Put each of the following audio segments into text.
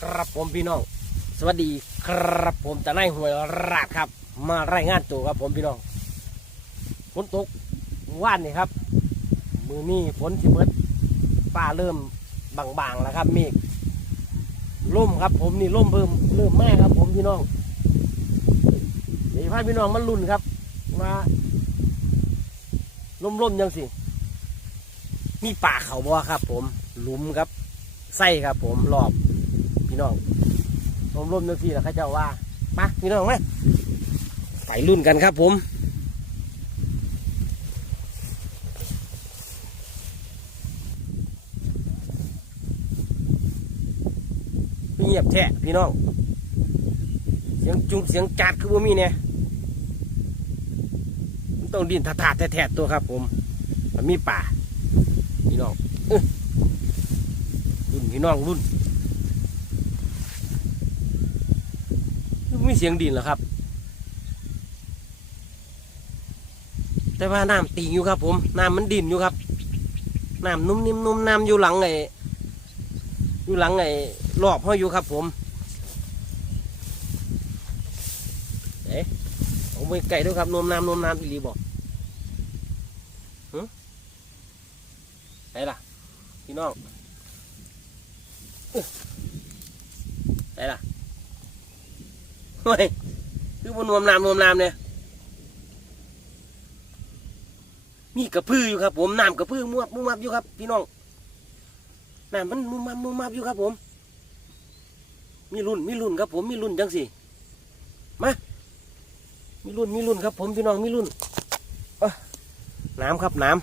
ครับผมพี่น้อง สวัสดีครับผมตะไนหวยราดครับ มารายงานตัวครับผมพี่น้องฝนตกว่านนี่ครับ มือนี่ฝนสิเบิดฟ้าเริ่มบางๆแล้วครับเมฆล่มครับ ผมนี่ล่มเพิ่มเริ่มแม่ครับ ผมพี่น้องเดี๋ยวพาพี่น้องมันลุ่นครับมาล่มๆยังสิมีป่าเขาบ่ครับ ผมหลุมครับไส้ครับ ผมรอบ พี่น้องรวมรวมๆจังสี่แหละเขาเจ้าว่าไปพี่น้องไหมไปรุ่นกันครับผมเงียบแท้พี่น้อง เสียงจุบเสียงจัดคือว่มีเนี่ยต้องดินถาดๆแท้ๆตัวครับผม มันมีป่า พี่น้องอรุ่นพี่น้องรุ่น เสียงดินเหรอครับ แต่ว่าน้ำติงอยู่ครับ ผมน้ำมันดินอยู่ครับน้ำนุ่มนิ่มนุ่มน้ำอยู่หลังไอ้อยู่หลังไอ้รอบห้อยอยู่ครับ ผมเอ๊ะผมไปไก่ด้วยครับนมน้ำนมน้ำอีหลีบอกไหนล่ะพี่น้องอุ๊ยไหนล่ะ เฮ้ยคือบนนวมน้ำนวมน้ำเนี่ยมีกระพืออยู่ครับ ผมน้ำกระพือมุบมุมับอยู่ครับ พี่น้องน้ำมันมุมับมุมับอยู่ครับ ผม มีรุ่นมีรุ่นครับ ผมมีรุ่นจังสิมามีรุ่นมีรุ่นครับ ผมพี่น้องมีรุ่นน้ำครับน้ำ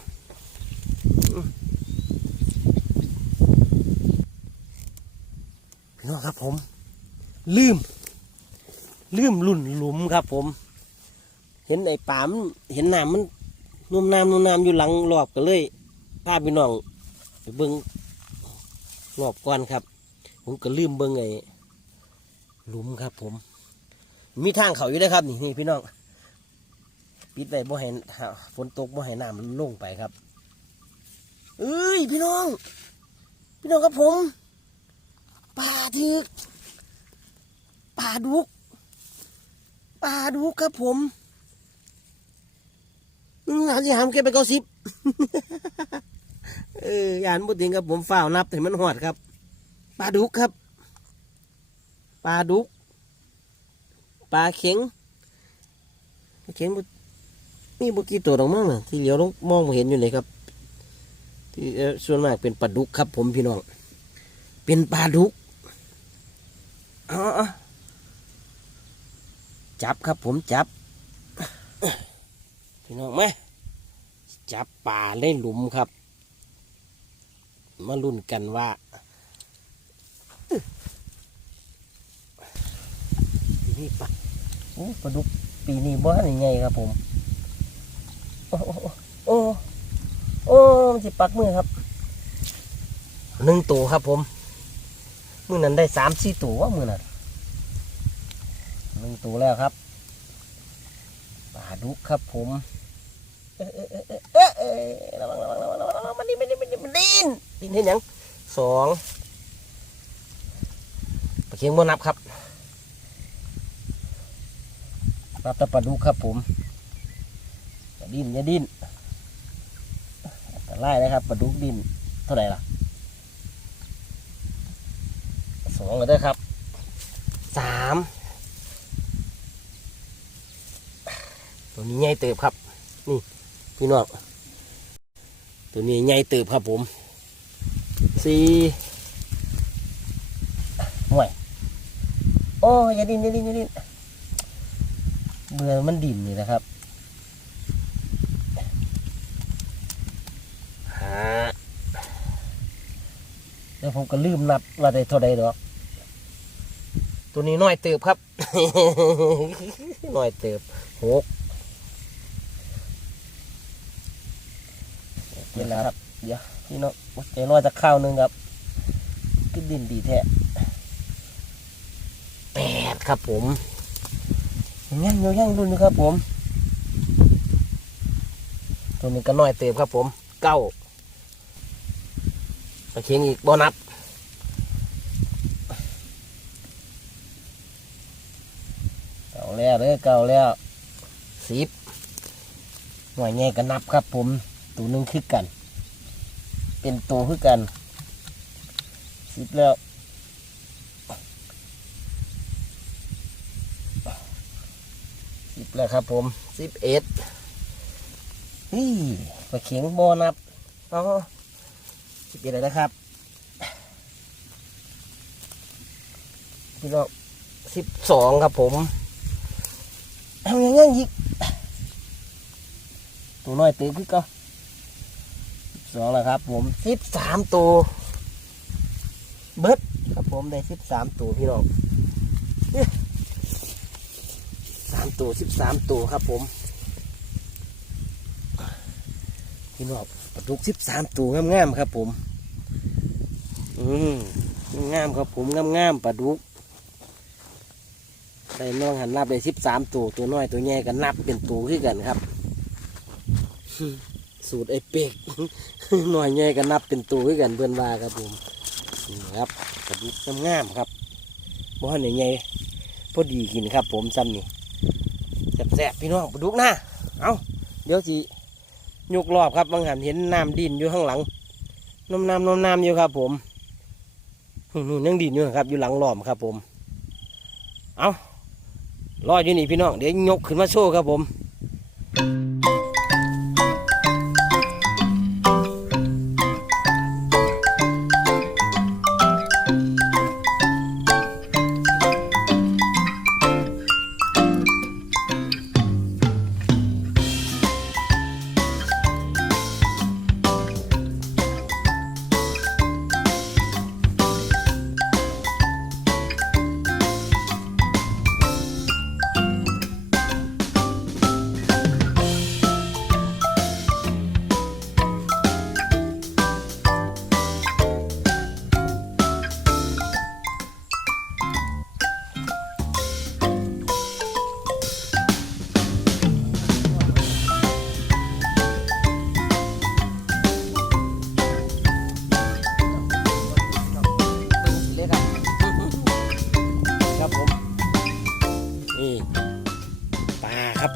พี่น้องครับผม ลืม ลืมลุ่นหลุมครับ ผม เห็นไอ้ป่ามนเห็นน้ำมันนุ่มน้ำนุ่มน้ำอยู่หลังรอบก็เลยพาพี่น้องไปเบิ้งรอบก่อนครับ ผมก็ลืมเบิ้งไอ้หลุมครับ ผม มีทางเขาอยู่ได้ครับ นี่นี่พี่น้องปิดไว้บ่ให้ฝนตกบ่ให้น้ำมันลงไปครับเอ้ยพี่น้อง พี่น้องครับผมปลาทึกปลาดุก ปลาดุกครับผมอาจจะหามแกไปเก้าสิบเออยานบุตริงครับผมฝ้าวนับแต่มันหอดครับปลาดุกครับปลาดุกปลาเข็งเข็งบ่มีบุกี่ตัวดอกมั้งน่ะที่เหลียวลงมองเห็นอยู่เลยครับ ที่ส่วนมากเป็นปลาดุกครับ ผมพี่น้อง เป็นปลาดุกเอาเอ จับครับผมจับ พี่น้องไหมจับปลาเล่นหลุมครับ มาลุ้นกันว่าปีนี้ปลาโอ้ปลาดุกปีนี้บ้านยังไงครับผมโอ้โอ้ โอ้ โอ้มันสิปักมือครับหนึ่งตัวครับผม มือนั้นได้สามสี่ตัวว่ามือนั้น หนึ่งตัวแล้วครับปลาดุกครับผมเอ๊ะเอ๊ะเอ๊ะเอ๊ะเอ๊ะระวังระวังระวังระวังระวังมันดิ้นมันดิ้นมันดิ้นมันดิ้นดิ้นเห็นยังสองปลาเคียงบนนับครับนับแต่ปลาดุกครับผมอย่าดิ้นอย่าดิ้นไล่นะครับปลาดุกดิ้นเท่าไหร่ล่ะสองเลยครับสาม ตัวนี้ใหญ่เติบครับนี่พี่น้องตัวนี้ใหญ่เติบครับผมสี่ห่วยโอ้ยาดินยาดินยาดินเบื่อมันดิ่นนี่นะครับหาแล้วผมก็ลืมนับว่าได้เท่าใดดอกตัวนี้น้อยเติบครับ น้อยเติบหก นี่และครับ เดี๋ยวพี่น้องเดี๋ยวรอจะข้าวนึงครับขึ้นดินดีแท้แปดครับผมยังยังยังรุ่นอยู่ครับผม ตัวนี้ก็น้อยเต็มครับผมเก้าตะเคียงอีกบอนับเก่าแล้วเด้อเก่าแล้วสิบหน่วยแง่ก็นับครับผม ตัวหนึ่งคือกัน เป็นตัวคือกันสิบแล้วสิบแล้วครับผมสิบเอ็ดนี่ปลาเข็งโบนับเอาสิบเอ็ดเลยนะครับพี่น้องสิบสองครับผมทำยังไงอีกตัวน้อยตื่นขึ้นก็ สองแล้วครับ ผมสิบสามตัวเบิดครับผมได้สิบสามตัวพี่น้องสามตัวสิบสามตัวครับผมพี่น้องปลาดุกสิบสามตัวงามๆครับ ผม อืมงามครับผมงามๆปลาดุกได้น้องหันนับได้สิบสามตัวตัวน้อยตัวใหญ่กันนับเป็นตัวขึ้นกันครับ สูตรไอเป็กหน่อยใหญ่กันนับเป็นตัวกันเพื่อนว่าครับผมนี่ครับปลาดุกงามๆครับบ่ให้ใหญ่พอดีกินครับผมซ้ำนี่แซ่บๆพี่น้องปลาดุกนะเอาเดี๋ยวสิยกรอบครับบางหันเห็นน้ำดินอยู่ข้างหลังน้ำน้ำน้ำน้ำอยู่ครับ ผมนู่นยังดินอยู่ครับ อยู่หลังรอบครับ ผม เอารออยู่นี่พี่น้องเดี๋ยวยกขึ้นมาโชว์ครับผม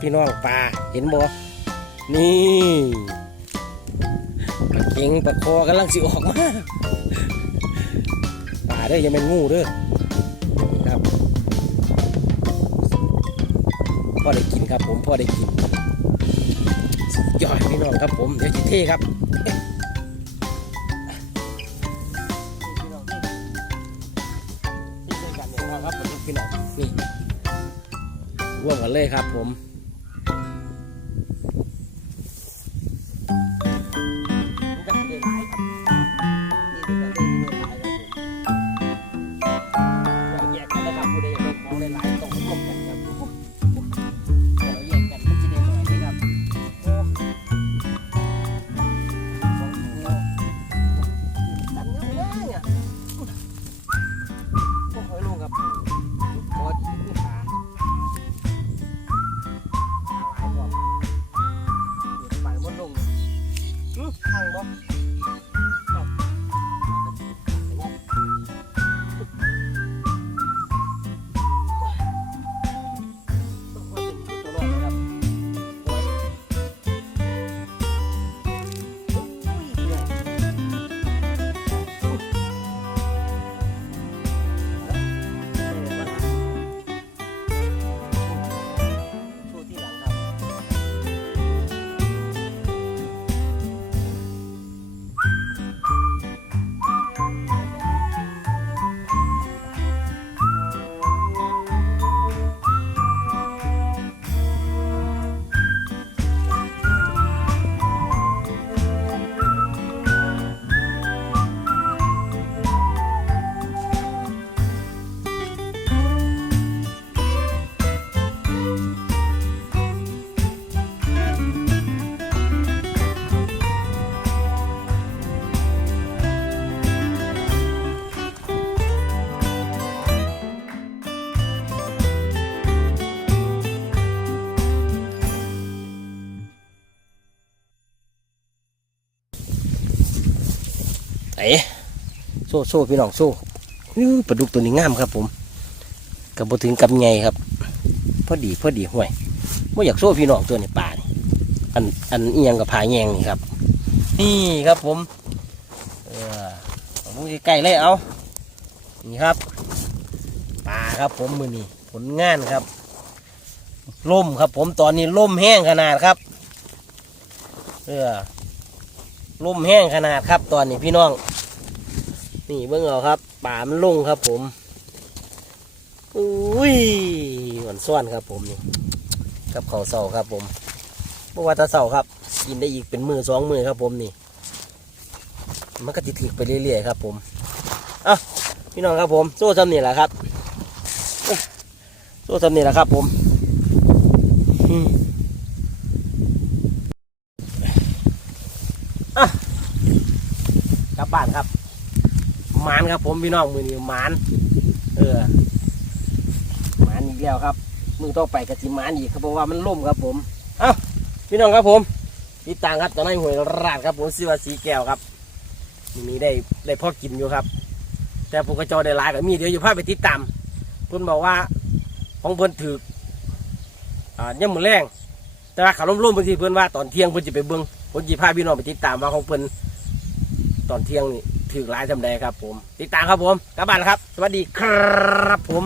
พี่น้องปลาเห็นบ่นี่ปลาเก่งปลาคอกำลังสิออกมาปลาเด้อยังเป็นงูเด้อครับพ่อได้กินครับผมพ่อได้กินยอดพี่น้องครับผมเดี๋ยวจิเท่ครับนี่ด้วยกันเนี่ยนะครับผมพี่น้องนี่ร่วมกันเลยครับผม ซ่โซ่พี่น้องโซ่ปลาดุกตัวนี้งามครับ ผมกับบถึงกับไงครับพอดีพอดีห่วยไม่อยากโซ่พี่น้องตัวในป่านอันอันเอียงกับผาแยงนี่ครับ นี่ครับผมเออผมใกล้เลยเอานี่ครับป่าครับผมมือนี้ผลงานครับล่มครับ ผมตอนนี้ล่มแห้งขนาดครับเออล่มแห้งขนาดครับ ตอนนี้พี่น้อง นี่เบิ่งเอาครับป่ามันลงครับผมอุ้ยหวานซ่อนครับผมนี่กับข้าเสาครับผมเมื่อวานตาเสาครับ กินได้อีกเป็นมือสองมือครับผมนี่ มันก็ติดถึกไปเรื่อยๆครับผมเอะพี่น้องครับผมโซ่ซำนี่แหละครับโซ่ซำนี่แหละครับผมอืมอะกลับบ้านครับ หมานครับ ผมพี่น้องมือนี้หมานเออหมานอีกแล้วครับมือต้องไปกับจิหมานอีกครับเพราะว่ามันล่มครับผมเอ้าพี่น้องครับผมติดตามครับตอนนั้นหวยราดครับผมชื่อว่าสีแก้วครับมีได้ได้พอกินอยู่ครับ แต่ผมกระจอได้หลายกับมีเดี๋ยวอยู่ภาพไปติดตามเพิ่นบอกว่าของเพิ่นถืออ่าย่ำมือแรงแต่ว่าขาล้มล้มบางทีเพิ่นว่าตอนเที่ยงเพิ่นจะไปเบิ้งผมจีพาพี่น้องไปติดตามว่าของเพิ่นตอนเที่ยงนี่ ถือหลายจำแดงครับผม ติดตามครับผมกลับบ้านครับ สวัสดีครับผม